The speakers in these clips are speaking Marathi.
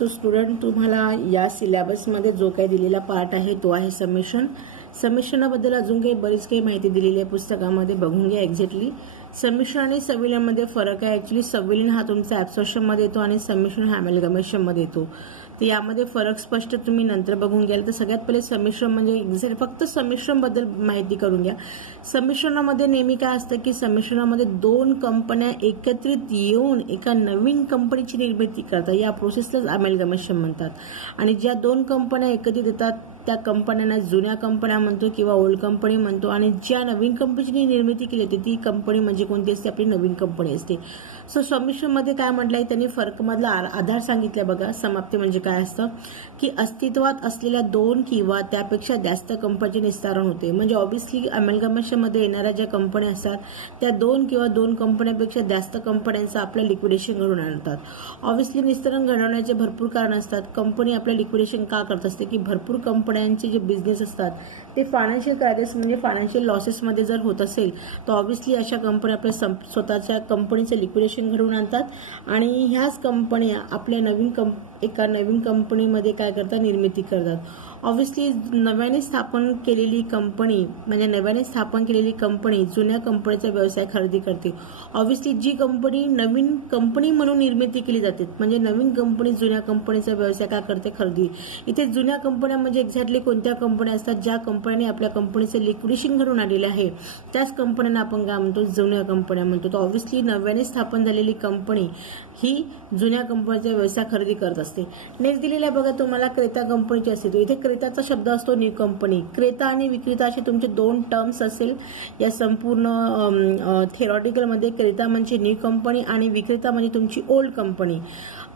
सो स्टुडंट, तुम्हाला या सिलेबसमध्ये जो काही दिलेला पार्ट आहे तो आहे समेशन. समेशनाबद्दल अजून बरीच काही माहिती दिलेली आहे पुस्तकामध्ये, बघून घ्या. एक्झॅक्टली समेशन आणि सविलियन मध्ये फरक आहे. ऍक्च्युली सविलियन हा तुमचा ऍब्सॉर्प्शन मध्ये येतो आणि समेशन हा अमॅलगमेशन मध्ये येतो. तर यामध्ये फरक स्पष्ट तुम्ही नंतर बघून घ्याल. तर सगळ्यात पहिले समिश्रण म्हणजे एक्झॅक्ट फक्त समिश्रण बद्दल माहिती करून घ्या. समिश्रणामध्ये नेहमी काय असतं की समिश्रणामध्ये दोन कंपन्या एकत्रित येऊन एका नवीन कंपनीची निर्मिती करतात. या प्रोसेसलाच अमॅलगमेशन म्हणतात. आणि ज्या दोन कंपन्या एकत्रित येतात त्या कंपन्यांना जुन्या कंपन्या म्हणतो किंवा ओल्ड कंपनी म्हणतो. आणि ज्या नवीन कंपनीची निर्मिती केली होती ती कंपनी म्हणजे कोणती असते? आपली नवीन कंपनी असते. सो समिश्रण मध्ये काय म्हटलंय त्यांनी फरक मधला आधार सांगितलाय बघा. समाप्ती म्हणजे काय असतं की अस्तित्वात असलेल्या दोन किंवा त्यापेक्षा जास्त कंपनीचे निस्तारण होते. म्हणजे ऑब्व्हियसली अमॅलगमेशन मध्ये येणाऱ्या ज्या कंपन्या असतात त्या दोन किंवा दोन कंपन्यांपेक्षा जास्त कंपन्यांचं आपलं लिक्विडेशन घडवून आणतात. ऑब्व्हियसली निस्तारण घडवण्याचे भरपूर कारण असतात. कंपनी आपलं लिक्विडेशन का करत असते की भरपूर कंपन्यांचे जे बिझनेस असतात ते फायनान्शियल क्रायसिस म्हणजे फायनान्शियल लॉसेस मध्ये जर होत असेल तर ऑब्व्हियसली अशा कंपन्या आपल्या स्वतःच्या कंपनीचं लिक्विडेशन घडवून आणतात आणि ह्याच कंपन्या आपल्या एका नवीन कंपनीमध्ये काय करतात? निर्मिती करतात. ऑब्व्हियसली नव्याने स्थापन केलेली कंपनी जुन्या कंपनीचा व्यवसाय खरेदी करते. ऑब्व्हियसली जी कंपनी नवीन कंपनी म्हणून निर्मिती केली जाते म्हणजे नवीन कंपनी जुन्या कंपनीचा व्यवसाय काय करते? खरेदी. इथे जुन्या कंपन्या म्हणजे एक्झॅक्टली कोणत्या कंपन्या असतात? ज्या कंपन्यांनी आपल्या कंपनीचं लिक्विडेशन घडवून आणलेलं आहे त्याच कंपन्यांना आपण काय म्हणतो? जुन्या कंपन्या म्हणतो. तर ऑब्व्हियसली नव्याने स्थापन झालेली कंपनी ही जुन्या कंपनीचा व्यवसाय खरेदी करत असते. नेक्स्ट दिलेला आहे बघा तुम्हाला क्रेता कंपनीची अस्तित्व. इथे क्रेताचा शब्द असतो न्यू कंपनी. क्रेता आणि विक्रेता असे तुमचे दोन टर्म्स असेल या संपूर्ण थेरॉटिकल मध्ये. क्रेता म्हणजे न्यू कंपनी आणि विक्रेता म्हणजे तुमची ओल्ड कंपनी.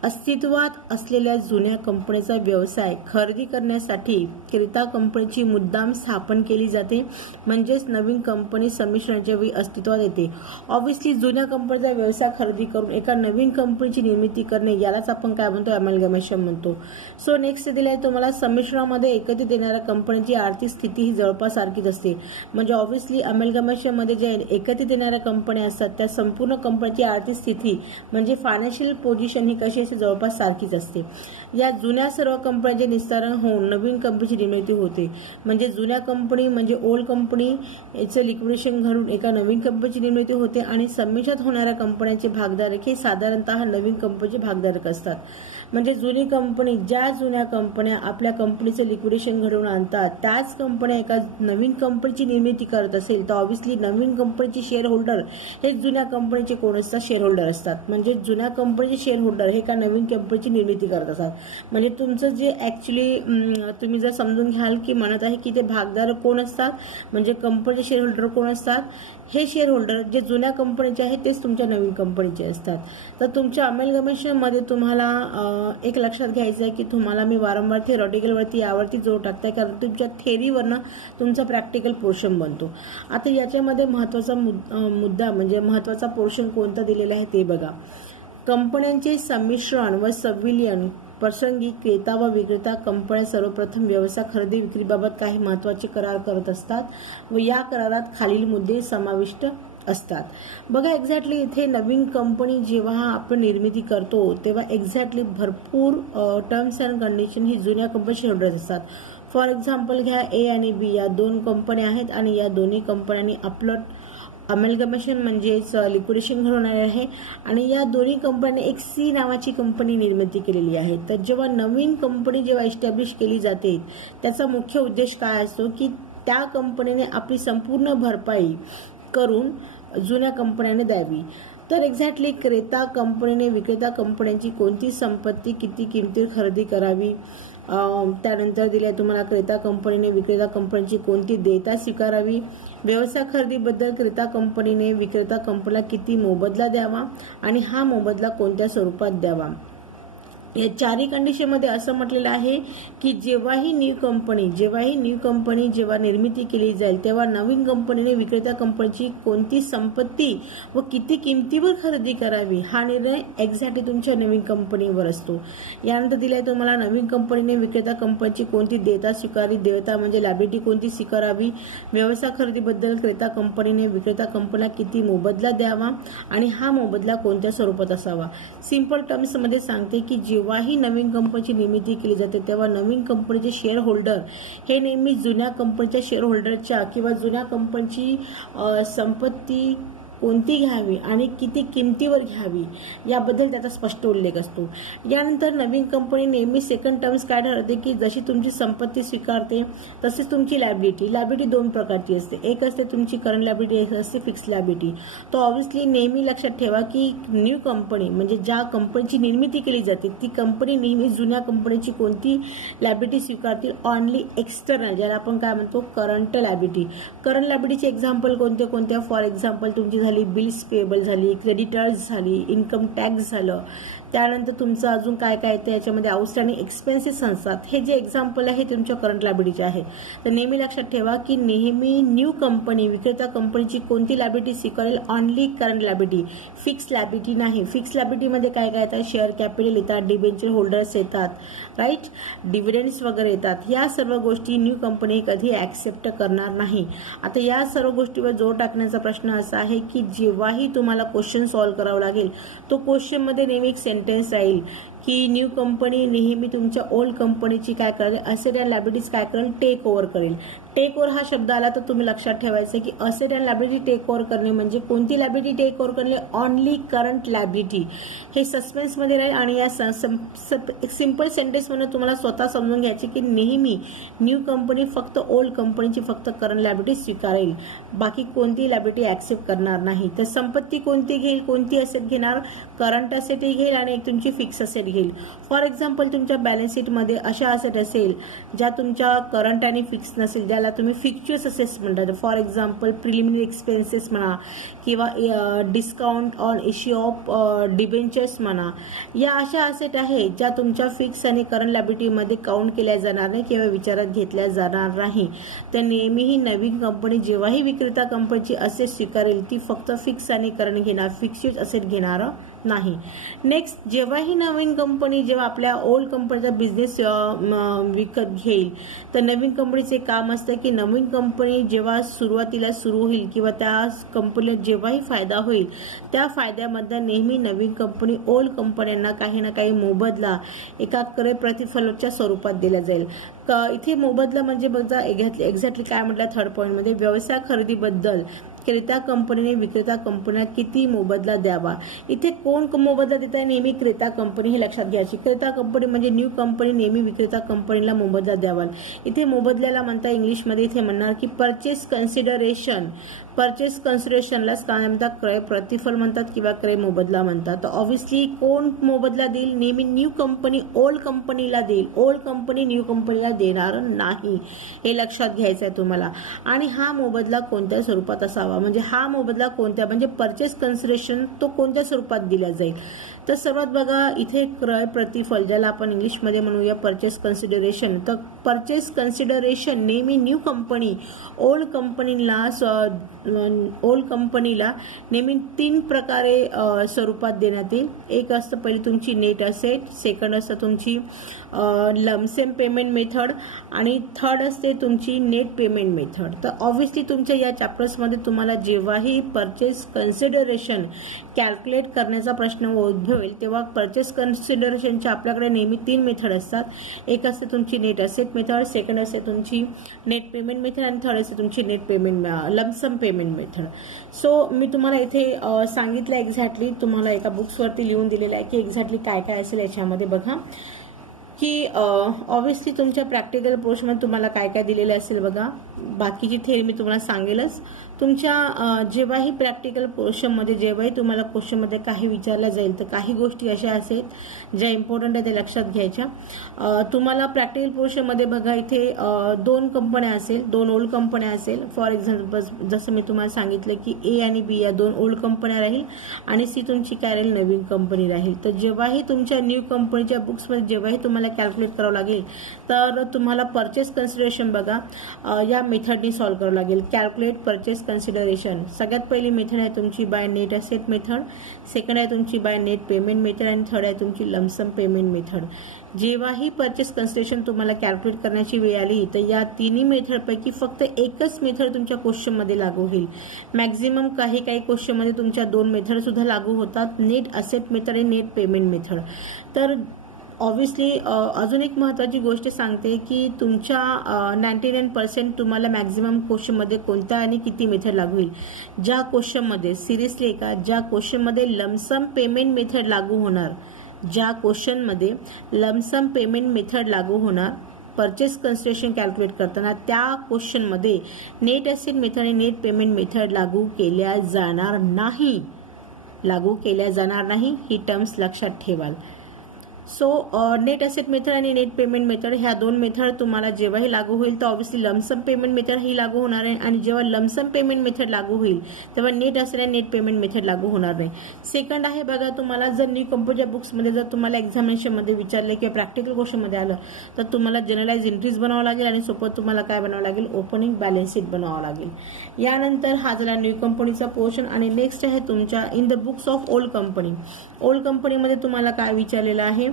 अस्तित्वात असलेल्या जुन्या कंपनीचा व्यवसाय खरेदी करण्यासाठी क्रेता कंपनीची मुद्दाम स्थापन केली जाते म्हणजेच नवीन कंपनी समिश्रणाच्या वेळी अस्तित्वात येते. ऑब्व्हियसली जुन्या कंपनीचा व्यवसाय खरेदी करून एका नवीन कंपनीची निर्मिती करणे यालाच आपण काय म्हणतो? अमॅलगमेशन म्हणतो. सो नेक्स्ट दिले आहे तुम्हाला समिश्रणामध्ये एकत्रित येणाऱ्या कंपनीची आर्थिक स्थिती ही जवळपास सारखीच असते. म्हणजे ऑब्व्हियसली अमॅलगमेशन मध्ये ज्या एकत्रित येणाऱ्या कंपन्या असतात त्या संपूर्ण कंपनीची आर्थिक स्थिती म्हणजे फायनान्शियल पोझिशन ही कशी असते? जवळपास सारखीच असते. या जुन्या सर्व कंपन्यांचे निस्तारण होऊन नवीन कंपनीची निर्मिती होते. म्हणजे जुन्या कंपनी म्हणजे ओल्ड कंपनी याचं लिक्विडेशन घडून एका नवीन कंपनीची निर्मिती होते आणि समिश्रात होणाऱ्या कंपन्यांचे भागधारक हे साधारणतः नवीन कंपनीचे भागधारक असतात. म्हणजे जुनी कंपनी ज्या जुन्या कंपन्या आपल्या कंपनीचं लिक्विडेशन घडवून आणतात त्याच कंपन्या एका नवीन कंपनीची निर्मिती करत असेल तर ऑब्व्हियसली नवीन कंपनीचे शेअर होल्डर हे जुन्या कंपनीचे कोण असतात? शेअर होल्डर असतात. म्हणजे जुन्या कंपनीचे शेअर होल्डर हे एका नवीन कंपनीची निर्मिती करत असतात. म्हणजे तुमचं जे ऍक्च्युली तुम्ही जर समजून घ्याल की म्हणत आहे की ते भागधारक कोण असतात म्हणजे कंपनीचे शेअर होल्डर कोण असतात? हे शेअर होल्डर जे जुन्या कंपनीचे आहेत तेच तुमच्या नवीन कंपनीचे असतात. तर तुमच्या अमॅलगमेशन मध्ये तुम्हाला एक लक्षात घ्यायचं आहे की तुम्हाला मी वारंवार थेरॉटिकल वरती यावरती जोर टाकताय कारण तुमच्या थेअरीवरनं तुमचा प्रॅक्टिकल पोर्शन बनतो. आता याच्यामध्ये महत्वाचा मुद्दा म्हणजे महत्वाचा पोर्शन कोणता दिलेला आहे ते बघा. कंपन्यांचे संमिश्रण व सविलियन प्रसंगी क्रेता व विक्रेता कंपन्या सर्वप्रथम व्यवसाय खरेदी विक्रीबाबत काही महत्वाचे करार करत असतात व या करारात खालील मुद्दे समाविष्ट असतात. बघा एक्झॅक्टली इथे नवीन कंपनी जेव्हा आपण निर्मिती करतो तेव्हा एक्झॅक्टली भरपूर टर्म्स अँड कंडिशन ही जुन्या कंपनीचे होल्डर्स असतात. फॉर एक्झाम्पल घ्या ए आणि बी या दोन कंपन्या आहेत आणि या दोन्ही कंपन्यांनी आपलं अमॅलगमेशन म्हणजेच लिक्विडेशन घडवून आले आहे आणि या दोन्ही कंपन्यांनी एक सी नावाची कंपनी निर्मिती केलेली आहे. तर जेव्हा नवीन कंपनी जेव्हा एस्टॅब्लिश केली जाते त्याचा मुख्य उद्देश काय असतो की त्या कंपनीने आपली संपूर्ण भरपाई करून जुन्या कंपन्यांना द्यावी. तर एक्झॅक्टली क्रेता कंपनीने विक्रेता कंपन्यांची कोणती संपत्ती किती किमतीवर खरेदी करावी. त्यानंतर दिले तुम्हाला क्रेता कंपनीने विक्रेता कंपनीची कोणती देयता स्वीकारावी. व्यवसाय खरेदीबद्दल क्रेता कंपनीने विक्रेता कंपनीला किती मोबदला द्यावा आणि हा मोबदला कोणत्या स्वरूपात द्यावा. या चारही कंडिशन मध्ये असं म्हटलेलं आहे की जेव्हाही न्यू कंपनी जेव्हा निर्मिती केली जाईल तेव्हा नवीन कंपनीने विक्रेता कंपनीची कोणती संपत्ती व किती किमतीवर खरेदी करावी हा निर्णय एक्झॅक्टली तुमच्या नवीन कंपनीवर असतो. यानंतर दिलाय तुम्हाला नवीन कंपनीने विक्रेता कंपनीची कोणती देयता स्वीकारावी. देयता म्हणजे लायबिलिटी कोणती स्वीकारावी. व्यवसाय खरेदीबद्दल क्रेता कंपनीने विक्रेता कंपनीला किती मोबदला द्यावा आणि हा मोबदला कोणत्या स्वरूपात असावा. सिंपल टर्म्स मध्ये सांगते की जेव्हाही नवीन कंपनीची निर्मिती केली जाते तेव्हा नवीन कंपनीचे शेअर होल्डर हे नेहमी जुन्या कंपनीच्या शेअर होल्डरच्या किंवा जुन्या कंपनीची संपत्ती कोणती घ्यावी आणि किती किमतीवर घ्यावी याबद्दल त्याचा स्पष्ट उल्लेख असतो। यानंतर नवीन कंपनी नेहमी सेकंड टर्म्स काय ठरवते की जशी तुमची संपत्ती स्वीकारते तसेच तुमची लायबिलिटी दोन प्रकारची असते, एक असते तुमची करंट लायबिलिटी, एक असते फिक्स लायबिलिटी। तो ऑब्व्हियसली नेहमी लक्षात ठेवा की न्यू कंपनी म्हणजे ज्या कंपनीची निर्मिती केली जाते ती कंपनी नेहमी जुन्या कंपनीची कोणती लायबिलिटी स्वीकारतील, ऑनली एक्सटर्नल, ज्याला आपण काय म्हणतो करंट लायबिलिटी। करंट लायबिलिटीचे एक्झाम्पल कोणते कोणते, फॉर एक्झाम्पल तुमची बिल्स पेबल झाली, क्रेडिटर्स झाली, इन्कम टॅक्स झालं, त्यानंतर तुमचं अजून काय काय येतं याच्यामध्ये आउटस्टँडिंग एक्सपेन्सेस असतात। हे जे एक्झाम्पल आहे तुमच्या करंट लायबिलिटीचे आहे। तर नेहमी लक्षात ठेवा की नेहमी न्यू कंपनी विक्रेता कंपनीची कोणती लायबिलिटी स्वीकारेल, only current liability, fix liability नाही। फिक्स लायबिलिटीमध्ये काय काय येतात, शेअर कॅपिटल येतात, डिबेंचर होल्डर्स येतात, राईट, डिव्हिडंड्स वगैरे येतात। या सर्व गोष्टी न्यू कंपनी कधी ऍक्सेप्ट करणार नाही। आता या सर्व गोष्टीवर जोर टाकण्याचा प्रश्न असा आहे की जेव्हाही तुम्हाला क्वेश्चन सॉल्व्ह करावा लागेल तो क्वेश्चन मध्ये नेहमी एक सेंटेन्स राहील की न्यू कंपनी नेहमी तुमच्या ओल्ड कंपनीची काय करेल, असेट अँड लायबिलिटीज काय करेल, टेक ओव्हर करेल। टेक ओव्हर हा शब्द आला तर तुम्ही लक्षात ठेवायचं की asset and liability take over करणे म्हणजे कोणती लायबिलिटी टेक ओव्हर करणे, ऑनली करंट लायबिलिटी। हे सस्पेन्स मध्ये राहील आणि या सिंपल सेंटेन्स मध्ये तुम्हाला स्वतः समजून घ्यायचे की नेहमी न्यू कंपनी फक्त ओल्ड कंपनीची फक्त करंट लायबिलिटी स्वीकारेल, बाकी कोणती लायबिलिटी ऍक्सेप्ट करणार नाही। तर संपत्ती कोणती घेईल, कोणती असेट घेणार, करंट असेटही घेईल आणि एक तुमची फिक्स असेट घेईल। फॉर एक्झाम्पल तुमच्या बॅलन्स शीट मध्ये अशा असेट असेल ज्या तुमच्या करंट आणि फिक्स नसेल, ज्याला तुम्ही फिक्च्युअस असेट्स म्हणतात। फॉर एक्झाम्पल प्रिलिमिनरी एक्सपेन्सेस म्हणा किंवा discount on issue of debentures म्हणा, या अशा असेट आहेत ज्या तुमच्या फिक्स आणि करंट लायबिलिटी मध्ये काउंट केल्या जाणार नाही किंवा विचारात घेतल्या जाणार नाही। तर नेहमीही नवीन कंपनी जेव्हाही विक्रेता कंपनीची असेट स्वीकारेल ती फक्त फिक्स आणि करंट घेणार, फिक्स्ड असेट घेणार नाही। नेक्स्ट, जेव्हाही नवीन कंपनी जेव्हा आपल्या ओल्ड कंपनीचा बिझनेस विकत घेईल तर नवीन कंपनीचे काम असतं की नवीन कंपनी जेव्हा सुरुवातीला सुरू होईल किंवा त्या कंपनीला जेव्हाही फायदा होईल त्या फायद्यामध्ये नेहमी नवीन कंपनी ओल्ड कंपन्यांना काही ना काही मोबदला एका क्रय प्रतिफलाच्या स्वरूपात दिला जाईल। इथे मोबदला म्हणजे बघा एक्झॅक्टली काय म्हटलं थर्ड पॉईंट मध्ये, व्यवसाय खरेदीबद्दल क्रेता कंपनीने विक्रेता कंपन्यांना किती मोबदला द्यावा। इथे कोण मोबदला देत आहे, नेहमी क्रेता कंपनी हे लक्षात घ्यायची। क्रेता कंपनी म्हणजे न्यू कंपनी नेहमी विक्रेता कंपनीला मोबदला द्यावा। इथे मोबदल्याला म्हणता इंग्लिशमध्ये इथे म्हणणार की परचेस कन्सिडरेशन, परचेस कन्सिडरेशनलाच काय म्हणतात, क्रय प्रतिफल म्हणतात किंवा क्रय मोबदला म्हणतात। तर ऑब्व्हियसली कोण मोबदला देईल, नेहमी न्यू कंपनी ओल्ड कंपनीला देईल, ओल्ड कंपनी न्यू कंपनीला देणार नाही, हे लक्षात घ्यायचं आहे तुम्हाला। आणि हा मोबदला कोणत्या स्वरूपात असावा, म्हणजे हा मोबदला कोणत्या म्हणजे परचेस कन्सिडरेशन तो कोणत्या स्वरूपात दिला जाईल। तर सर्वात बघा इथे क्रय प्रतिफल ज्याला आपण इंग्लिशमध्ये म्हणूया परचेस कन्सिडरेशन, तर परचेस कन्सिडरेशन नेहमी न्यू कंपनी ओल्ड कंपनीला नेहमी 3 प्रकारे स्वरूपात देण्यात येईल। एक असतं पहिली तुमची नेट असेट, सेकंड असतं तुमची लमसेम पेमेंट मेथड आणि थर्ड असते तुमची नेट पेमेंट मेथड। तर ऑब्व्हियसली तुमच्या या चॅप्टर्समध्ये तुम्हाला जेव्हाही परचेस कन्सिडरेशन कॅल्क्युलेट करण्याचा प्रश्न उद्भवेल तेव्हा परचेस कन्सिडरेशनच्या आपल्याकडे नेहमी 3 मेथड असतात। एक असते तुमची नेट असेट मेथड, सेकंड असते तुमची नेट पेमेंट मेथड आणि थर्ड असते तुमची net payment lump sum payment method. So मी तुम्हाला इथे सांगितलं एक्झॅक्टली, तुम्हाला एका बुक्सवरती लिहून दिलेलं आहे की एक्झॅक्टली काय काय असेल याच्यामध्ये बघा की ऑब्व्हियसली तुमच्या प्रॅक्टिकल पोर्शनमध्ये तुम्हाला काय काय दिलेलं असेल बघा। बाकीची थेअरी मी तुम्हाला सांगेलच। तुमच्या जेव्हाही प्रॅक्टिकल पोर्शनमध्ये जेव्हाही तुम्हाला क्वेश्चनमध्ये काही विचारलं जाईल तर काही गोष्टी अशा असेल ज्या इम्पॉर्टंट आहे ते लक्षात घ्यायच्या। तुम्हाला प्रॅक्टिकल पोर्शनमध्ये बघा इथे 2 कंपन्या असेल, 2 ओल्ड कंपन्या असेल। फॉर एक्झाम्पल जसं मी तुम्हाला सांगितलं की ए आणि बी या 2 ओल्ड कंपन्या राहील आणि सी तुमची काय राहील, नवीन कंपनी राहील। तर जेव्हाही तुमच्या न्यू कंपनीच्या बुक्समध्ये जेव्हाही तुम्हाला कॅल्क्युलेट करावं लागेल तर तुम्हाला परचेस कन्सिडरेशन बघा या मेथडनी सॉल्व्ह करावं लागेल। कॅल्क्युलेट परचेस कन्सिडरेशन सगळ्यात पहिली मेथड आहे तुमची by net asset method, second आहे तुमची बाय नेट पेमेंट मेथड आणि थर्ड आहे तुमची लमसम पेमेंट मेथड। जेव्हाही परचेस कन्सिडरेशन तुम्हाला कॅल्क्युलेट करण्याची वेळ आली तर या तिन्ही मेथडपैकी फक्त एकच मेथड तुमच्या क्वेश्चनमध्ये लागू होईल। मॅक्झिमम काही क्वेश्चनमध्ये तुमच्या 2 मेथड सुद्धा लागू होतात, नेट असेट मेथड आणि नेट पेमेंट मेथड। तर ऑब्व्हियसली अजून एक महत्त्वाची गोष्ट सांगते की तुमच्या 99% तुम्हाला मॅक्झिमम क्वेश्चनमध्ये कोणता आणि किती मेथड लागू होईल. ज्या क्वेश्चनमध्ये सिरियसली का ज्या क्वेश्चनमध्ये लमसम पेमेंट मेथड लागू होणार, ज्या क्वेश्चनमध्ये लमसम पेमेंट मेथड लागू होणार परचेस कन्सिडरेशन कॅल्क्युलेट करताना, त्या क्वेश्चनमध्ये नेट असेट मेथड आणि नेट पेमेंट मेथड लागू केल्या जाणार नाही. लागू केल्या जाणार नाही ही टर्म्स लक्षात ठेवाल. सो नेट असेट मेथड आणि नेट पेमेंट मेथड ह्या दोन मेथड तुम्हाला जेव्हाही लागू होईल तर ऑब्व्हियसली लमसम पेमेंट मेथड ही लागू होणार आहे आणि जेव्हा लमसम पेमेंट मेथड लागू होईल तेव्हा नेट असेट आणि नेट पेमेंट मेथड लागू होणार नाही. सेकंड आहे बघा, तुम्हाला जर न्यू कंपनीच्या बुक्समध्ये जर तुम्हाला एक्झामिनेशनमध्ये विचारले किंवा प्रॅक्टिकल क्वेश्चनमध्ये आलं तर तुम्हाला जनरलाइज एंट्रीज बनावं लागेल आणि सोबत तुम्हाला काय बनावं लागेल, ओपनिंग बॅलन्स शीट बनावं लागेल. यानंतर हा झाला न्यू कंपनीचा पोर्शन आणि नेक्स्ट आहे तुमच्या in the books of old company. Old कंपनीमध्ये तुम्हाला काय विचारलेलं आहे,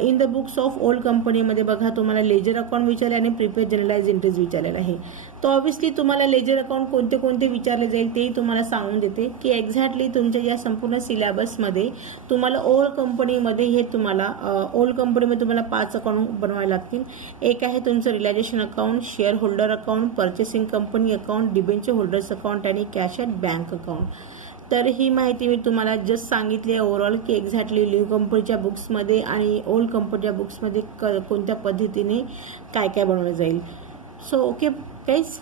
in the books of old कंपनीमध्ये बघा तुम्हाला लेजर अकाउंट विचारले आणि प्रिपेअर जनरलाइज एंट्रीज विचारलेला आहे. तर ऑब्व्हियसली तुम्हाला लेजर अकाउंट कोणते कोणते विचारले जाईल तेही तुम्हाला सांगून देते की एक्झॅक्टली तुमच्या या संपूर्ण सिलेबसमध्ये तुम्हाला ओल्ड कंपनीमध्ये हे तुम्हाला ओल्ड कंपनीमध्ये तुम्हाला 5 अकाउंट बनवावे लागतील. एक आहे तुमचं realisation account, share holder account, purchasing company account, debenture holders account आणि कॅश ॲट बँक अकाउंट. तर ही माहिती मी तुम्हाला जस्ट सांगितली आहे ओव्हरऑल की एक्झॅक्टली न्यू कंपनीच्या बुक्समध्ये आणि ओल्ड कंपनीच्या बुक्समध्ये कोणत्या पद्धतीने काय काय बनवलं जाईल. So okay guys.